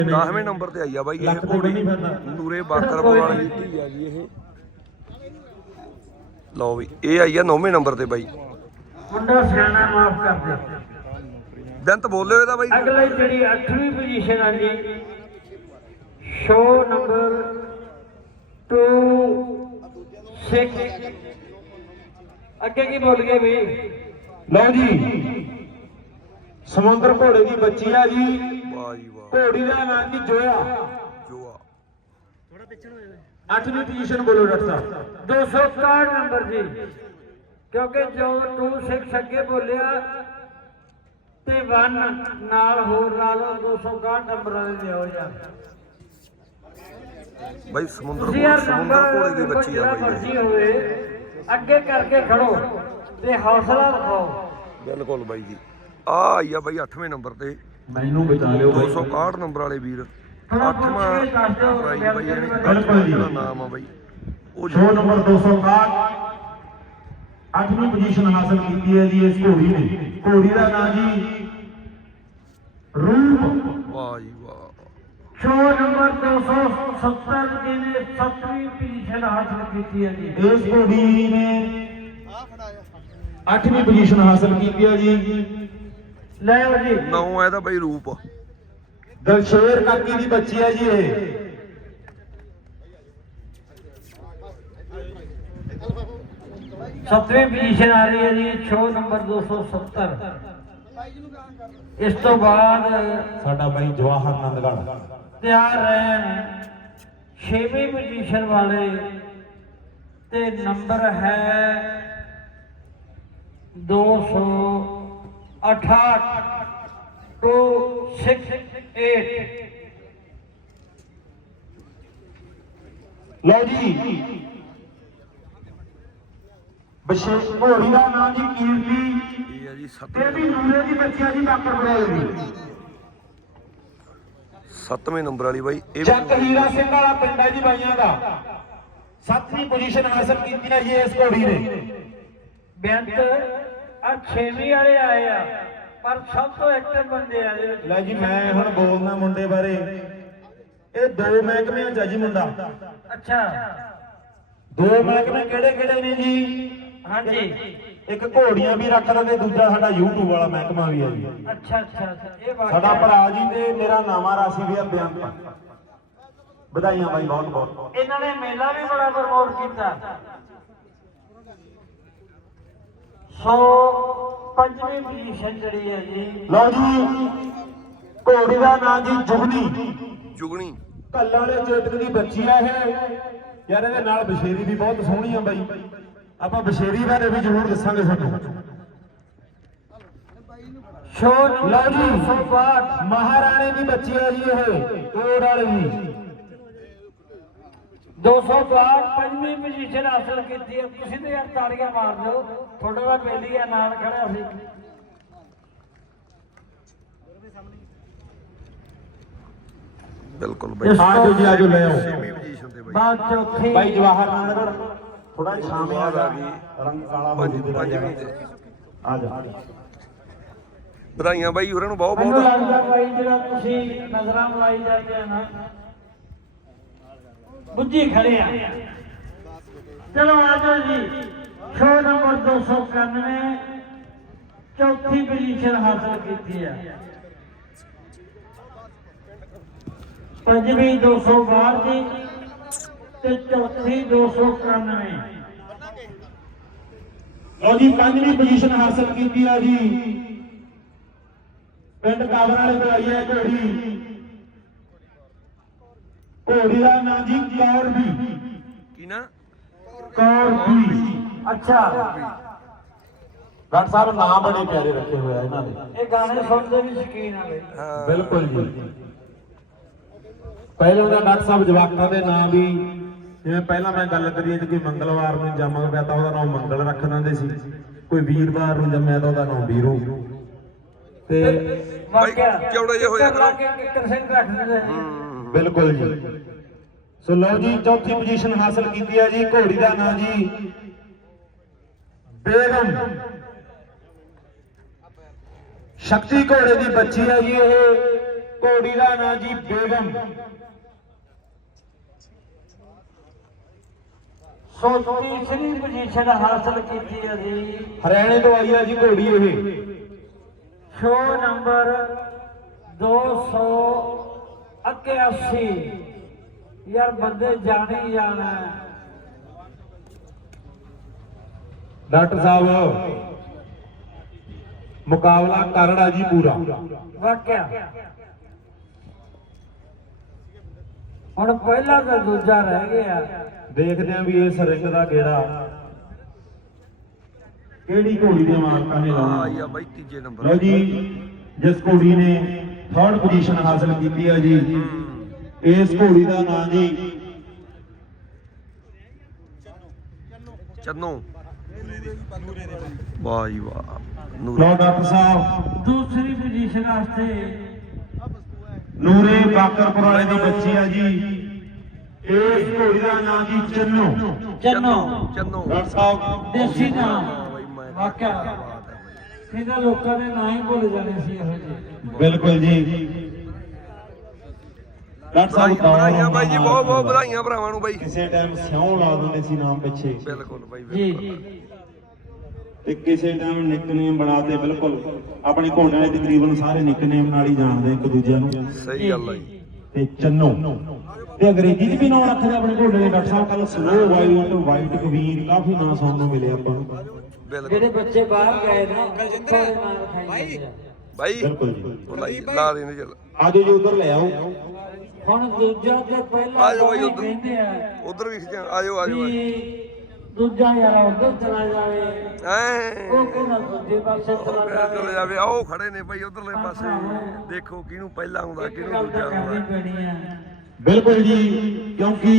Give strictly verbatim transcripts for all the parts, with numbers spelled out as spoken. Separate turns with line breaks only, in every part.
दसवें नंबर ते आई है बाई ये घोड़ी नूरे बाकरपुर वाली धी है जी ये। लो भी ये आई है नौवें नंबर ते बाई।
मुंडा सियाना माफ कर दे
दिन तो बोले हुए बाई।
अगली जी अठवीं पोजीशन है जी शो नंबर टू सिक्स अगे की बोल गए भी।
लो जी समुद्र घोड़े की बच्ची है जी घोड़ी का नाम जी जोया अठवीं पोजीशन बोलो डॉक्टर साहब।
दो सौ इकाहठ नंबर जी क्योंकि जो टू सिक्स अगे बोलिया ते वन नाल होर ला लो दो सौ इकाहठ नंबर वाले लियो यार
भाई समुद्र समुद्र घोड़े की बच्ची है
भाई होए अगे करके खड़ो ते हौसला रखो।
बिल्कुल भाई जी आ आई है भाई अठवें नंबर ते
मैनू बचा लियो
दो सौ इकाहठ नंबर वाले वीर अठवां प्राइज भाई यानी नाम है भाई
शो नंबर दो सौ इकाहठ अठवीं पोजीशन हासिल की है जी इस घोड़ी ने। घोड़ी का नाम जी रूप।
वाह जी वाह।
शो नंबर दो सौ सत्तर जिन्हें सतवीं पोजीशन हासिल की है जी।
इस घोड़ी ने अठवीं पोजीशन हासिल की है जी।
ले जी
नौ है दा भाई रूप
दलशेर काकी की बच्ची है जी ये।
सतवीं पोजीशन आ रही है जी शो नंबर दो सौ सत्तर। इस तो बाद
साडा भाई जवाहर नंदगढ़
तैयार रहे छेवीं पोजीशन वाले ते नंबर है दो सौ अठाठ टू सिक्स एट।
लो जी विशेष घोड़ी का नाम जी कीर्ति
ये है जी
ये
सतवें
भी नूरे की बच्ची है जी डॉक्टर बड़े दी।
सतवें नंबर वाली भाई ये
चक हीरा सिंह वाला पिंड है जी भाइयों का। सातवीं पोजीशन हासिल की है जी इस घोड़ी ने।
बेंत आ छेवीं वाले आए आ पर सब तो एक्टिव बंदे आ जिहड़े
ਲੈ ਜੀ ਮੈਂ ਹੁਣ ਬੋਲਣਾ ਮੁੰਡੇ ਬਾਰੇ। ਇਹ ਦੋ ਮਹਿਕਮਿਆਂ ਚ ਜੀ ਮੁੰਡਾ।
अच्छा
ਦੋ ਮਹਿਕਮੇ ਕਿਹੜੇ ਕਿਹੜੇ ਨੇ ਜੀ?
हाँ जी
ਇੱਕ ਘੋੜੀਆਂ ਵੀ ਰੱਖਦਾ ਤੇ ਦੂਜਾ ਸਾਡਾ YouTube ਵਾਲਾ ਮਹਿਕਮਾ ਵੀ ਹੈ ਜੀ।
अच्छा अच्छा अच्छा ये बात
ਸਾਡਾ ਭਰਾ ਜੀ ਤੇ ਮੇਰਾ ਨਾਮਾ ਰਾਸੀ ਵੀ ਆ ਬਿਆਨ। ਵਧਾਈਆਂ ਬਾਈ ਬਹੁਤ ਬਹੁਤ।
इन्होंने मेला भी बड़ा प्रमोट किया। सो पंजवीं पोजीशन जड़ी है जी।
ਲਓ ਜੀ ਘੋੜੀ ਦਾ ਨਾਮ ਜੀ ਜੁਗਨੀ
जुगनी
ਕੱਲਾ ਵਾਲੇ ਚੇਤਕ ਦੀ ਬੱਚੀ ਆ ਇਹ। ਯਾਰ ਇਹਦੇ ਨਾਲ ਬਸ਼ੇਰੀ ਵੀ ਬਹੁਤ ਸੋਹਣੀ ਆ ਬਾਈ। ਆਪਾਂ ਬਸ਼ੇਰੀ ਬਾਰੇ ਵੀ ਜ਼ਰੂਰ ਦੱਸਾਂਗੇ ਤੁਹਾਨੂੰ।
शो
ਲਓ ਜੀ
सौ बाठ
ਮਹਾਰਾਣੀ ਦੀ ਬੱਚੀ ਆ ਜੀ ਇਹ ਕੋੜ ਵਾਲੀ ਦੀ।
दो सौ बाठ पंजवीं पोजीशन हासिल की है। तुसीं तो यार ताड़ियां मार दो थोड़ा दा बेली आ नाल खड़ा सी।
बिल्कुल भाई
ਆਜੋ ਜੀ ਆਜੋ ਲੈ ਆਓ।
छेवीं पोजीशन ते भाई
बाद चौथी
ਬਾਈ ਜਵਾਹਰ ਨੰਦਗੜ ਥੋੜਾ ਜਿਹਾ ਸ਼ਾਮੇ ਆ
आ
ਜਾ
गई
ਰੰਗ ਕਾਲਾ ਹੋ
पंज
ਜੂਗਾ
पंजवीं ते
ਆ ਜਾ।
ਵਧਾਈਆਂ ਬਾਈ ਉਹਨਾਂ ਨੂੰ ਬਹੁਤ
ਮੈਨੂੰ
ਬਹੁਤ।
ਲੱਗਦਾ ਭਾਈ ਜਿਹੜਾ ਤੁਸੀਂ ਨਜ਼ਰਾਂ ਮਲਾਈ ਜਾਂਦੇ ਆ ਨਾ बुझी खड़े हैं। चलो आ जाओ जी शो नंबर दो सौ इक्यानवे चौथी पोजीशन हासिल की है। पंजवीं दो सौ बार की ते चौथी दो सौ इक्यानवे।
ਲਓ ਜੀ ਪੰਜਵੀਂ ਪੋਜੀਸ਼ਨ ਹਾਸਲ ਕੀਤੀ ਆ ਜੀ ਪਿੰਡ ਕਾਬਰ ਵਾਲੇ ਤੋਂ ਆਈ ਹੈ ਘੋੜੀ। घोड़ी का नाम जी कौर भी
की ना
कौर भी।
अच्छा
डॉक्टर साहब नाम बड़े प्यारे रखे हुए हैं इन्होंने।
ये गाने सुनते भी शकीन है भाई।
हाँ
बिल्कुल जी पहले ਉਹਦਾ ਡਾਕਟਰ ਸਾਹਿਬ ਜਵਾਕਾਂ ਦੇ ਨਾਮ ਵੀ ਜਿਵੇਂ ਪਹਿਲਾਂ ਮੈਂ ਗੱਲ ਕਰੀ ਜੇ ਕੋਈ ਮੰਗਲਵਾਰ ਨੂੰ ਜੰਮਿਆ ਪਿਆ ਤਾਂ ਉਹਦਾ ਨਾਮ ਮੰਗਲ ਰੱਖ ਦਿੰਦੇ ਸੀ। ਕੋਈ ਵੀਰਵਾਰ ਨੂੰ ਜੰਮਿਆ ਤਾਂ ਉਹਦਾ ਨਾਮ ਵੀਰੂ। ਤੇ
वाकया
चौड़े जे होया करो।
किकर सिंह रख दिंदे हैं।
बिल्कुल जी। सो लो जी चौथी पोजीशन हासिल की है जी घोड़ी का नाम जी बेगम शक्ति घोड़े की बच्ची है जी ये। ਘੋੜੀ ਦਾ ਨਾਂ ਜੀ ਬੇਗਮ।
ਸੋ ਤੀਸਰੀ ਪੋਜੀਸ਼ਨ ਹਾਸਲ ਕੀਤੀ ਹੈ ਜੀ।
ਹਰਿਆਣੇ ਤੋਂ ਆਈ ਆ ਜੀ ਘੋੜੀ ਇਹ।
ਸ਼ੋ ਨੰਬਰ ਦੋ ਸੌ ਇਕਿਆਸੀ। ਯਾਰ ਬੰਦੇ ਜਾਣੇ ਹੀ ਜਾਣਾ।
ਡਾਕਟਰ ਸਾਹਿਬ ਮੁਕਾਬਲਾ ਕਰੜਾ ਜੀ ਪੂਰਾ।
ਵਾਕਿਆ ਹੁਣ ਪਹਿਲਾ ਤੇ ਦੂਜਾ ਰਹਿ ਗਿਆ।
ਦੇਖਦੇ ਆਂ ਵੀ ਇਸ ਰਿੰਗ ਦਾ ਕਿਹੜਾ ਕਿਹੜੀ ਘੋੜੀ ਦੇ ਮਾਲਕਾਂ ਨੇ ਲਾਉਣਾ।
ਆਈ ਆ ਬਾਈ ਤੀਜੇ ਨੰਬਰ।
ਲਓ ਜੀ ਜਿਸ ਘੋੜੀ ਨੇ ਥਰਡ ਪੋਜੀਸ਼ਨ ਹਾਸਲ ਕੀਤੀ ਹੈ ਜੀ, ਇਸ ਘੋੜੀ ਦਾ ਨਾਮ ਜੀ
ਚੰਨੋ। ਵਾਹ ਜੀ ਵਾਹ।
ਲਓ ਡਾਕਟਰ ਸਾਹਿਬ
ਦੂਸਰੀ ਪੋਜੀਸ਼ਨ ਵਾਸਤੇ
ਨੂਰੇ ਬਾਕਰਪੁਰ ਵਾਲੇ ਦੀ ਬੱਚੀ ਆ ਜੀ। ਇਸ ਘੋੜੀ ਦਾ ਨਾਮ ਜੀ ਚੰਨੋ।
ਚੰਨੋ
ਚੰਨੋ
ਡਾਕਟਰ ਸਾਹਿਬ
ਦੇਸੀ ਨਾਮ।
ਬਾਈ ਮੈਂ
ਵਾਕਿਆ ਇਹਦਾ ਲੋਕਾਂ ਦੇ ਨਾਂ ਹੀ ਭੁੱਲ ਜਾਣੇ ਸੀ ਇਹੋ ਜਿਹੇ।
ਬਿਲਕੁਲ ਜੀ। ਡਾਕਟਰ ਸਾਹਿਬ
ਵਧਾਈਆਂ ਬਾਈ ਜੀ, ਬਹੁਤ ਬਹੁਤ ਵਧਾਈਆਂ ਭਰਾਵਾਂ ਨੂੰ ਬਾਈ।
ਕਿਸੇ ਟਾਈਮ ਸਿਉਂ ਲਾ ਦਿੰਦੇ ਸੀ ਨਾਮ ਪਿੱਛੇ,
ਬਿਲਕੁਲ ਬਾਈ
ਜੀ
ਬਿਲਕੁਲ।
ਤੇ ਕਿਸੇ ਟਾਈਮ ਨਿਕਨੇਮ ਬਣਾਤੇ। ਬਿਲਕੁਲ ਆਪਣੇ ਘੋੜਿਆਂ ਵਾਲੇ ਤਕਰੀਬਨ ਸਾਰੇ ਨਿਕਨੇਮ ਨਾਲ ਹੀ ਜਾਣਦੇ ਇੱਕ ਦੂਜੇ ਨੂੰ।
ਸਹੀ ਗੱਲ ਆ ਜੀ।
ਤੇ ਚੰਨੋ ਤੇ ਅੰਗਰੇਜ਼ੀ ਚ ਵੀ ਨਾਮ ਰੱਖਦੇ ਆਪਣੇ ਘੋੜੇ ਦੇ ਡਾਕਟਰ ਸਾਹਿਬ। ਕੱਲ ਸਲੋ ਵਾਈਟ ਵਾਈਟ ਕਬੀਰ ਕਾਫੀ ਨਾਮ ਸੁਣਨ ਨੂੰ ਮਿਲੇ ਆਪਾਂ ਨੂੰ।
ਬਿਲਕੁਲ
ਜਿਹੜੇ ਬੱਚੇ ਬਾਹਰ ਗਏ ਨਾ ਉੱਥੇ ਦੇ ਨਾਂ ਰਖਾਈ ਜਾਂਦੇ ਆ।
ਬਾਈ
ਬਿਲਕੁਲ ਜੀ।
ਉਹ ਲਾਈ ਲਾ ਦੇਣੇ ਚੱਲ।
ਆਜੋ ਜੀ ਉਧਰ ਲੈ ਆਓ।
ਹੁਣ ਦੂਜਾ ਤੇ ਪਹਿਲਾ
ਆਜੋ ਬਾਈ ਉੱਧਰ।
ਕਹਿੰਦੇ ਆ
ਉਧਰ ਵੀ ਖਿੱਚਾਂ। ਆਜੋ ਆਜੋ
ਵੀ ਦੂਜਾ ਯਾਰ ਉਧਰ ਚਲਾ ਜਾਵੇ।
ਐ
ਉਹ ਕਹਿੰਦਾ ਦੂਜੇ ਪਾਸੇ ਚਲਾ
ਚਲੇ
ਜਾਵੇ।
ਜਾਵੇ। ਆਓ ਖੜੇ ਨੇ ਬਾਈ ਉਧਰਲੇ ਪਾਸੇ। ਦੇਖੋ ਕਿਹਨੂੰ ਪਹਿਲਾਂ ਆਉਂਦਾ
ਇੱਕ
ਕਿਹਨੂੰ
ਗੱਲ
ਦੂਜਾ
ਤਾਂ ਕਰਨੀ
ਆਉਂਦਾ।
ਪੈਣੀ ਆ।
ਬਿਲਕੁਲ ਜੀ, ਕਿਉਂਕਿ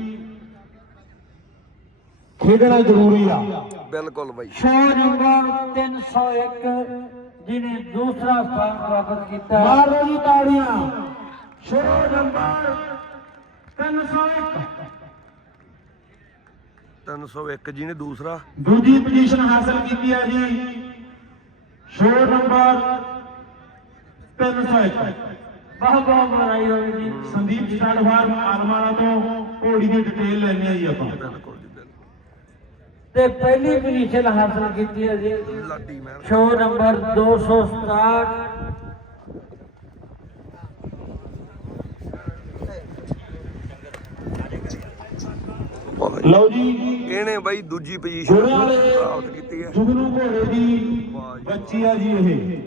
ਖੇਡਣਾ ਜ਼ਰੂਰੀ ਆ।
ਬਿਲਕੁਲ ਬਾਈ।
ਸ਼ੋ ਨੰਬਰ ਤਿੰਨ ਸੌ ਇੱਕ ਜਿਹਨੇ ਦੂਸਰਾ ਸਥਾਨ ਪ੍ਰਾਪਤ ਕੀਤਾ।
ਮਾਰੋ ਜੀ ਤਾੜੀਆਂ। ਸ਼ੋ ਨੰਬਰ ਤਿੰਨ ਸੌ ਇੱਕ
ਤਿੰਨ ਸੌ ਇੱਕ ਜਿਹਨੇ ਦੂਸਰਾ
ਦੂਜੀ ਪੋਜੀਸ਼ਨ ਹਾਸਲ ਕੀਤੀ ਹੈ ਜੀ। ਸ਼ੋ ਨੰਬਰ ਤਿੰਨ ਸੌ ਇੱਕ।
ਬਹੁਤ ਬਹੁਤ ਵਧਾਈ ਹੋਵੇ ਜੀ।
ਸੰਦੀਪ ਸਟਾਰਟ ਫਾਰਮ ਆਲਮਾਰਾ ਤੋਂ ਘੋੜੀ ਦੀ ਡਿਟੇਲ ਲੈਣੀ ਹੈ ਜੀ ਆਪਾਂ।
ਬਿਲਕੁਲ ਜੀ ਬਿਲਕੁਲ।
ਤੇ ਪਹਿਲੀ ਪੋਜੀਸ਼ਨ ਹਾਸਲ ਕੀਤੀ ਹੈ ਜੀ।
ਲਾਡੀ ਮੈਂ
ਸ਼ੋ ਨੰਬਰ ਦੋ ਸੌ ਸਤਾਹਠ।
ਲਓ ਜੀ
ਇਹਨੇ ਬਾਈ ਦੂਜੀ ਪੋਜੀਸ਼ਨ
ਘੋੜੇ ਵਾਲੇ
ਪ੍ਰਾਪਤ ਕੀਤੀ ਹੈ।
ਜੁਗਨੂ ਘੋੜੇ ਦੀ ਬੱਚੀ ਆ ਜੀ ਇਹ।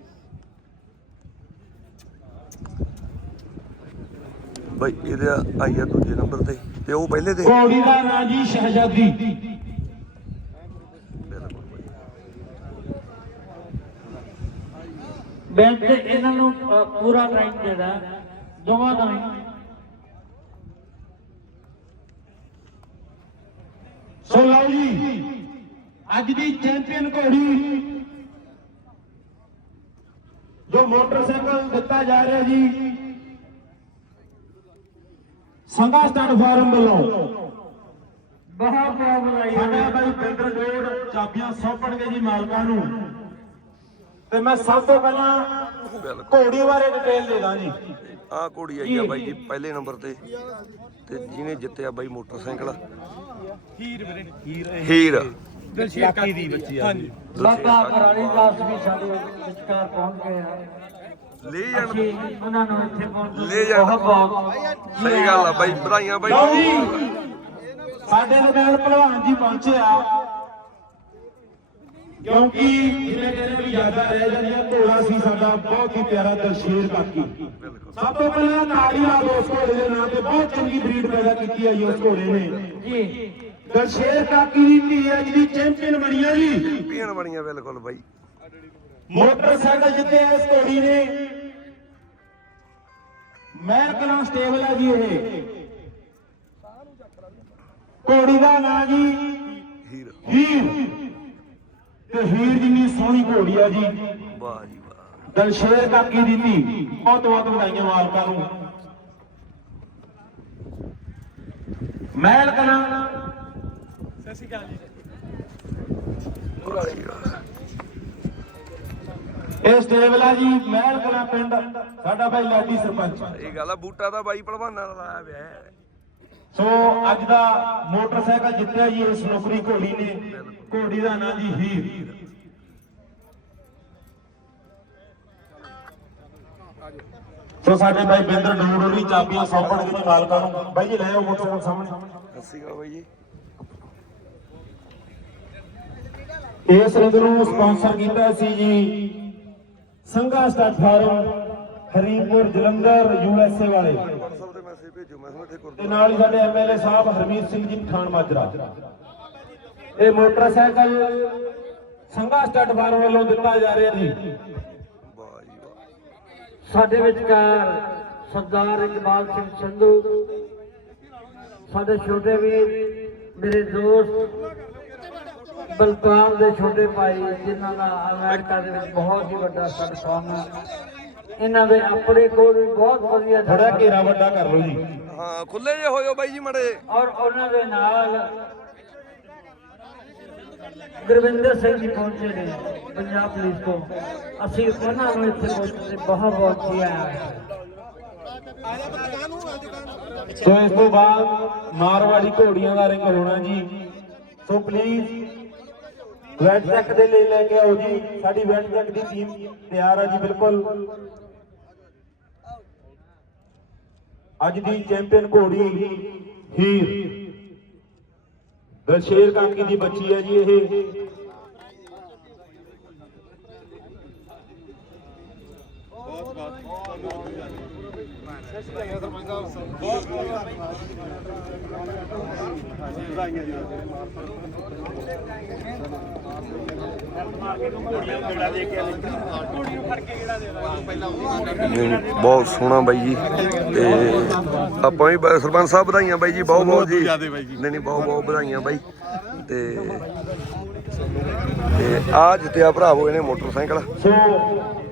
ਬਾਈ ਇਹਦੇ ਆਈ ਆ ਦੂਜੇ ਨੰਬਰ ਤੇ ਤੇ ਉਹ ਪਹਿਲੇ ਤੇ।
ਘੋੜੀ ਦਾ ਨਾਂ ਜੀ ਸ਼ਹਿਜ਼ਾਦੀ।
ਬਿਲਕੁਲ ਬਾਈ।
ਬੈਂਕ ਤੇ ਇਹਨਾਂ ਨੂੰ ਅ, ਪੂਰਾ ਟਾਈਮ ਦੇਣਾ ਦੋਵਾਂ ਦਾ ਹੀ।
ਸੋ ਲਓ ਜੀ ਅੱਜ ਦੀ ਚੈਂਪੀਅਨ ਘੋੜੀ ਜੋ ਮੋਟਰਸਾਈਕਲ ਦਿੱਤਾ ਜਾ ਰਿਹਾ ਜੀ ਸੰਘਾ ਸਟਾਰਟ ਫਾਰਮ ਵੱਲੋਂ।
ਬਹੁਤ ਬਹੁਤ ਵਧਾਈ
ਸਾਡਾ
ਹੋਵੇ।
ਬਾਈ ਬਿੰਦਰ ਜੋੜ ਚਾਬੀਆਂ ਸੌਂਪਣਗੇ ਜੀ ਮਾਲਕਾਂ ਨੂੰ। ਤੇ ਮੈਂ ਸਭ ਤੋਂ ਪਹਿਲਾਂ
ਬਿਲਕੁਲ।
ਘੋੜੀ ਬਾਰੇ ਡਿਟੇਲ ਦੇ ਦਾਂ ਜੀ।
ਆਹ ਘੋੜੀ ਆਈ ਆ ਬਾਈ ਜੀ ਪਹਿਲੇ ਨੰਬਰ ਤੇ ਤੇ ਜਿਹਨੇ ਜਿੱਤਿਆ ਬਾਈ ਮੋਟਰਸਾਈਕਲ ਹੀਰ ਵੀਰੇ। ਹੀਰ
ਕਾਕੀ ਦੀ ਬੱਚੀ ਆ ਜੀ।
ਬਾਬਾ ਕਰਾਲੀ ਦਾਸ ਵੀ ਸਾਡੇ ਵਿਚਕਾਰ ਪਹੁੰਚ ਗਏ ਆ।
ਲੈ ਜਾਣ
ਅਸੀਂ ਉਹਨਾਂ ਨੂੰ ਇੱਥੇ ਪਹੁੰਚ
ਲੈ ਜਾਣ।
ਬਹੁਤ ਬਹੁਤ
ਸਹੀ ਗੱਲ ਆ ਬਾਈ, ਵਧਾਈਆਂ ਬਾਈ।
ਲਓ ਜੀ ਸਾਡੇ ਲਗਾਨ ਭਲਵਾਨ ਜੀ ਪਹੁੰਚੇ ਆ ਕਿਉਂਕਿ ਜਿਵੇਂ ਕਹਿੰਦੇ ਵੀ ਯਾਦਾਂ ਰਹਿ ਜਾਂਦੀਆਂ। ਘੋੜਾ ਸੀ ਸਾਡਾ ਬਹੁਤ ਹੀ ਪਿਆਰਾ ਦਲਸ਼ੇਰ ਕਾਕੀ। ਸਭ ਤੋਂ ਪਹਿਲਾਂ ਤਾੜੀਆਂ ਉਸ ਘੋੜੇ ਦੇ ਨਾਂ ਤੇ ਬਹੁਤ ਚੰਗੀ ਬਰੀਡ ਪੈਦਾ ਕੀਤੀ ਆ ਜੀ ਉਸ ਘੋੜੇ ਨੇ
ਜੀ।
ਦਲਸ਼ੇਰ ਕਾਕੀ ਦੀ ਧੀ ਆ ਜਿਹਦੀ ਚੈਂਪੀਅਨ ਬਣੀ ਆ ਜੀ।
ਚੈਂਪੀਅਨ ਬਣੀਆਂ ਬਿਲਕੁਲ ਬਾਈ।
ਮੋਟਰਸਾਈਕਲ ਜਿੱਤੇ ਇਸ ਘੋੜੀ ਨੇ। ਮਹਿਰ ਕਲਾਂ ਸਟੇਬਲ ਆ ਜੀ ਇਹ। ਘੋੜੀ ਦਾ ਨਾਂ ਜੀ
ਹੀਰ।
ਹੀਰ। ਤੇ ਹੀਰ ਜਿੰਨੀ ਸੋਹਣੀ ਘੋੜੀ ਆ ਜੀ
ਵਾਹ ਜੀ ਵਾਹ।
ਦਲਸ਼ੇਰ ਕਾਕੀ ਦੀ ਧੀ। ਬਹੁਤ ਬਹੁਤ ਵਧਾਈਆਂ ਮਾਲਕਾਂ ਨੂੰ। ਮਹਿਲ ਕਲਾਂ
ਵਾਹ ਜੀ ਵਾਹ।
ਇਹ ਸਟੇਬਲ ਆ ਜੀ ਮਹਿਲ ਕਲਾਂ ਪਿੰਡ ਸਾਡਾ ਭਾਈ ਲਾਡੀ ਸਰਪੰਚ।
ਇਹ ਗੱਲ ਆ ਬੂਟਾ ਦਾ ਬਾਈ ਭਲਵਾਨਾਂ ਦਾ ਲਾਇਆ ਪਿਆ ਹੈ।
ਸੋ ਅੱਜ ਦਾ ਮੋਟਰਸਾਈਕਲ ਜਿੱਤਿਆ ਜੀ ਇਸ ਨੌਕਰੀ ਘੋੜੀ ਨੇ। ਘੋੜੀ ਦਾ ਨਾਂ ਜੀ ਹੀਰ। ਸੋ ਸਾਡੇ ਭਾਈ ਬਿੰਦਰ ਡੂਡ ਹੋਰੀ ਚਾਬੀਆਂ ਸੌਂਪਣਗੇ ਜੀ ਮਾਲਕਾਂ ਨੂੰ। ਬਾਈ ਜੀ ਲੈ ਆਓ ਮੋਟਰਸਾਈਕਲ ਸਾਹਮਣੇ।
ਸਤਿ ਸ਼੍ਰੀ ਅਕਾਲ ਬਾਈ ਜੀ।
ਇਸ ਰਿੰਗ ਨੂੰ ਸਪਾਂਸਰ ਕੀਤਾ ਸੀ ਜੀ Sangha star farm Haripur Jalandhar U S A ਵਾਲੇ
WhatsApp ਤੇ ਮੈਸੇਜ ਭੇਜੋ ਮੈਂ ਇੱਥੇ ਕਰ
ਤੇ ਨਾਲ ਹੀ ਸਾਡੇ ਐਮ ਐਲ ਏ ਸਾਹਿਬ ਹਰਮੀਤ ਸਿੰਘ ਜੀ ਪਠਾਨ ਮਾਜਰਾ। ਇਹ ਮੋਟਰਸਾਈਕਲ ਸੰਘਾ ਸਟਾਰ ਫਾਰਮ ਵੱਲੋਂ ਦਿੱਤਾ ਜਾ ਰਿਹਾ ਜੀ।
ਵਾਹ ਜੀ ਵਾਹ।
ਸਾਡੇ ਵਿਚਕਾਰ ਸਰਦਾਰ ਇਕਬਾਲ ਸਿੰਘ ਸੰਧੂ, ਸਾਡੇ ਛੋਟੇ ਵੀਰ ਮੇਰੇ ਦੋਸਤ ਬਲਪਾਲ ਦੇ ਛੋਟੇ ਭਾਈ, ਜਿਨ੍ਹਾਂ ਦਾ ਅਮਰੀਕਾ ਦੇ ਵਿੱਚ ਬਹੁਤ ਹੀ ਵੱਡਾ ਸਤਿਕਾਰ ਹੈ। ਇਹਨਾਂ ਦੇ ਆਪਣੇ ਕੋਲ ਵੀ ਬਹੁਤ ਵਧੀਆ
ਥੋੜਾ ਘੇਰਾ ਵੱਡਾ ਕਰ ਲਓ ਜੀ।
ਹਾਂ ਖੁੱਲੇ ਜੇ ਹੋਇਓ ਬਾਈ ਜੀ ਮੜੇ।
ਔਰ ਉਹਨਾਂ ਦੇ ਨਾਲ ਗੁਰਵਿੰਦਰ ਸਿੰਘ ਜੀ ਪਹੁੰਚੇ ਨੇ ਪੰਜਾਬ ਪੁਲਿਸ ਤੋਂ। ਅਸੀਂ ਉਹਨਾਂ ਨੂੰ ਇੱਥੇ ਪਹੁੰਚੇ ਬਹੁਤ ਬਹੁਤ ਜੀ ਆਇਆ।
ਸੋ ਇਸ ਤੋਂ ਬਾਅਦ ਮਾਰਵਾੜੀ ਘੋੜੀਆਂ ਦਾ ਰਿੰਗ ਹੋਣਾ ਜੀ। ਸੋ ਪਲੀਜ਼ ਵੈਟ ਚੈੱਕ ਦੇ ਲਈ ਲੈ ਕੇ ਆਓ ਜੀ। ਸਾਡੀ ਵੈਟ ਚੈੱਕ ਦੀ ਟੀਮ ਤਿਆਰ ਹੈ ਜੀ ਬਿਲਕੁਲ। ਅੱਜ ਦੀ ਚੈਂਪੀਅਨ ਘੋੜੀ ਹੀਰ ਦਲਸ਼ੇਰ ਕਾਕੀ ਦੀ ਬੱਚੀ ਹੈ ਜੀ ਇਹ।
ਬਹੁਤ ਸੋਹਣਾ ਬਾਈ ਜੀ। ਤੇ ਆਪਾਂ ਵੀ ਬ- ਸਰਪੰਚ ਸਾਹਿਬ ਵਧਾਈਆਂ ਬਾਈ ਜੀ, ਬਹੁਤ ਬਹੁਤ ਜੀ। ਨਹੀਂ ਨਹੀਂ ਬਹੁਤ ਬਹੁਤ ਵਧਾਈਆਂ ਬਾਈ। ਤੇ ਤੇ ਆ ਜਿੱਤਿਆ ਭਰਾਵੋ ਇਹਨੇ ਮੋਟਰਸਾਈਕਲ।
ਸੋ